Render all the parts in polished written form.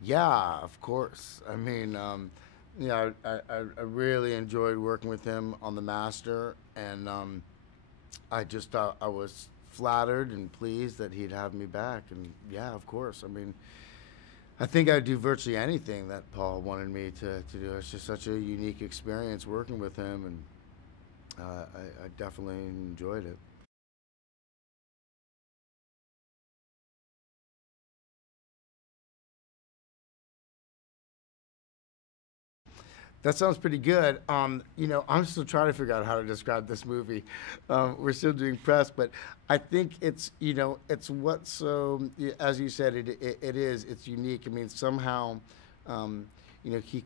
Yeah, of course. I mean, yeah, I really enjoyed working with him on The Master, and I just I was flattered and pleased that he'd have me back. And yeah, of course. I mean, I think I'd do virtually anything that Paul wanted me to do. It's just such a unique experience working with him, and I definitely enjoyed it. That sounds pretty good. I'm still trying to figure out how to describe this movie. We're still doing press, but I think it's what so as you said, it is. It's unique. I mean, somehow, he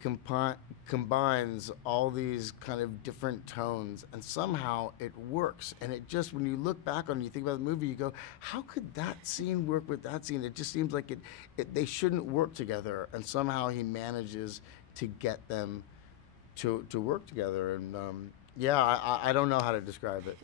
combines all these kind of different tones, and somehow it works. And it just, when you look back on it, you think about the movie, you go, how could that scene work with that scene? It just seems like they shouldn't work together, and somehow he manages to get them to work together. And yeah, I don't know how to describe it.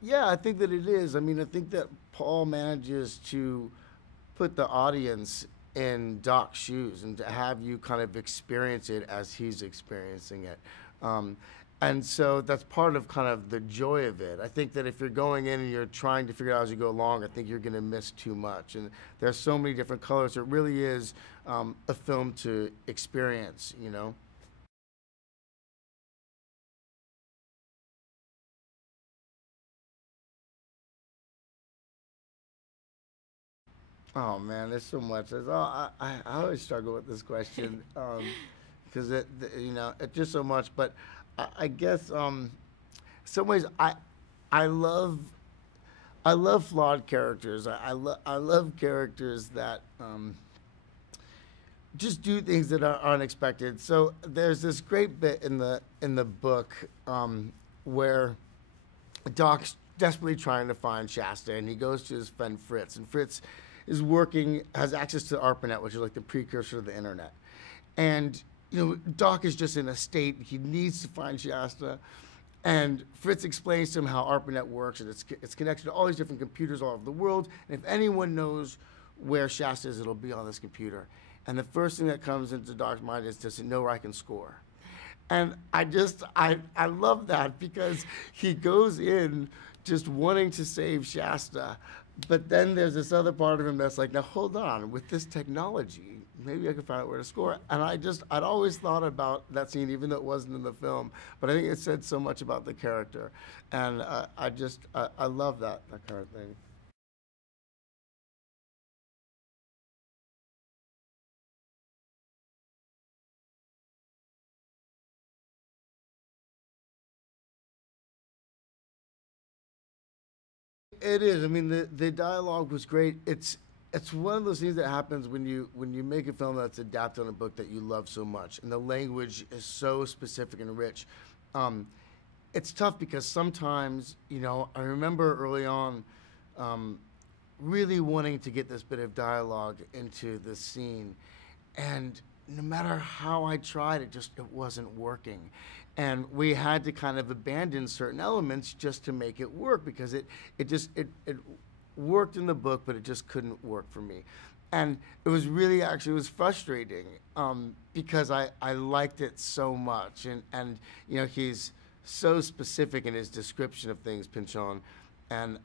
Yeah, I think that it is. I mean, I think that Paul manages to put the audience in Doc's shoes and to have you kind of experience it as he's experiencing it. Um, and so that's part of kind of the joy of it. I think that if you're going in and you're trying to figure it out as you go along, I think you're going to miss too much. And there's so many different colors. It really is a film to experience. Oh man, there's so much. I always struggle with this question because it's just so much. But I guess some ways I love I love flawed characters. I love characters that just do things that are unexpected. So there's this great bit in the book where Doc's desperately trying to find Shasta, and he goes to his friend Fritz, and Fritz has access to ARPANET, which is like the precursor to the internet. And Doc is just in a state he needs to find Shasta, and Fritz explains to him how ARPANET works, and it's connected to all these different computers all over the world. And if anyone knows where Shasta is, it'll be on this computer. And the first thing that comes into Doc's mind is to know where I can score. And I love that because he goes in just wanting to save Shasta, but then there's this other part of him that's like, now hold on, with this technology, maybe I can find out where to score. And I'd always thought about that scene, even though it wasn't in the film, but I think it said so much about the character, and I love that kind of thing. It is. I mean, the dialogue was great. It's one of those things that happens when you make a film that's adapted on a book that you love so much, and the language is so specific and rich. Um, it's tough because sometimes, I remember early on, um, really wanting to get this bit of dialogue into the scene, and no matter how I tried, it wasn't working, and we had to kind of abandon certain elements just to make it work because it worked in the book, but it just couldn't work for me, and it was frustrating because I liked it so much, and he's so specific in his description of things, Pynchon, and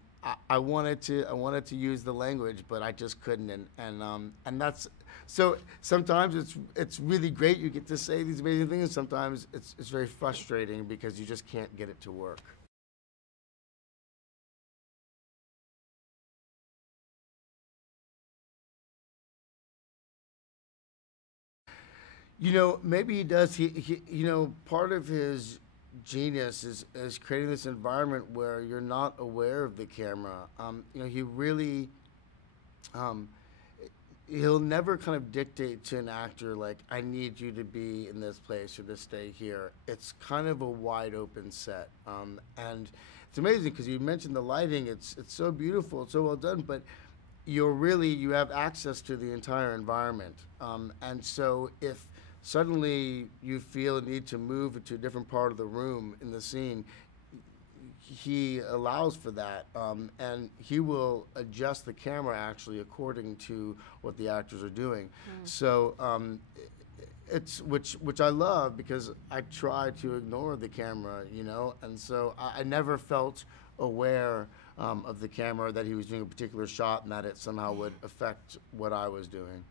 I wanted to use the language, but I just couldn't, and that's so. Sometimes it's really great. You get to say these amazing things. And sometimes it's very frustrating because you just can't get it to work. Maybe he does. Part of his genius is creating this environment where you're not aware of the camera. He really um, he'll never kind of dictate to an actor like I need you to be in this place or to stay here. It's kind of a wide open set, and it's amazing because you mentioned the lighting. It's so beautiful, it's so well done, but you have access to the entire environment, and so if suddenly you feel a need to move to a different part of the room in the scene, he allows for that, and he will adjust the camera actually according to what the actors are doing. So it's which I love, because I try to ignore the camera, you know, and so I never felt aware of the camera, that he was doing a particular shot and that it somehow would affect what I was doing.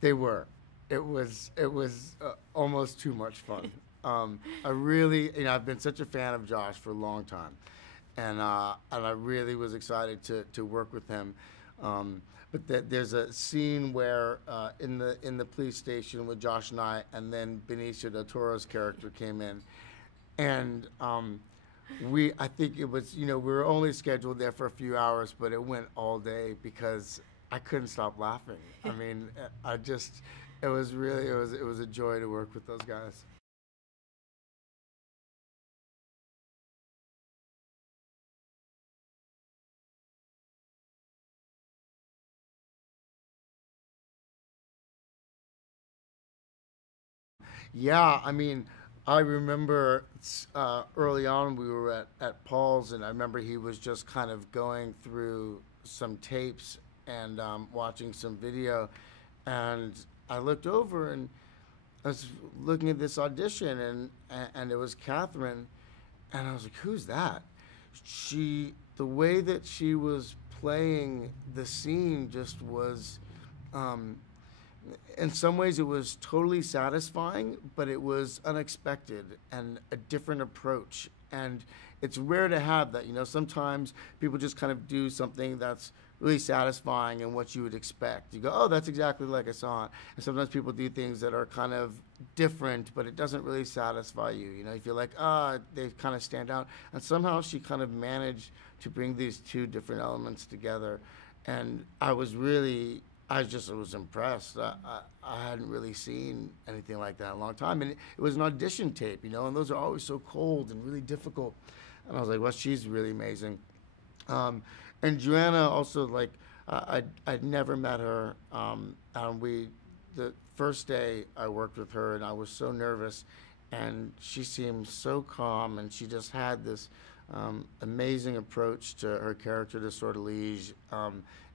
They were. It was almost too much fun. I really, you know, I've been such a fan of Josh for a long time, and I really was excited to work with him. But there's a scene where in the police station with Josh and then Benicio del Toro's character came in, and I think it was, you know, we were only scheduled there for a few hours, but it went all day because I couldn't stop laughing. I mean, it was really, it was a joy to work with those guys. Yeah, I mean, I remember early on we were at Paul's, and I remember he was just kind of going through some tapes and watching some video, and I looked over and I was looking at this audition, and it was Catherine, and I was like, "Who's that?" The way that she was playing the scene just was. Um, in some ways it was totally satisfying, but it was unexpected and a different approach. And it's rare to have that. You know, sometimes people just kind of do something that's really satisfying and what you would expect. You go, oh, that's exactly like I saw it. And sometimes people do things that are kind of different, but it doesn't really satisfy you. You know, you feel like, they kind of stand out. And somehow she kind of managed to bring these two different elements together. And I just was impressed. I hadn't really seen anything like that in a long time. And it was an audition tape, you know, and those are always so cold and really difficult. And I was like, well, she's really amazing. And Joanna also, like, I'd never met her. The first day I worked with her, and I was so nervous, and she seemed so calm, and she just had this amazing approach to her character, to Sortilege.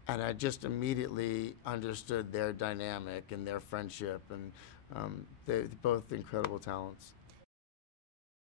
And I just immediately understood their dynamic and their friendship, and they're both incredible talents.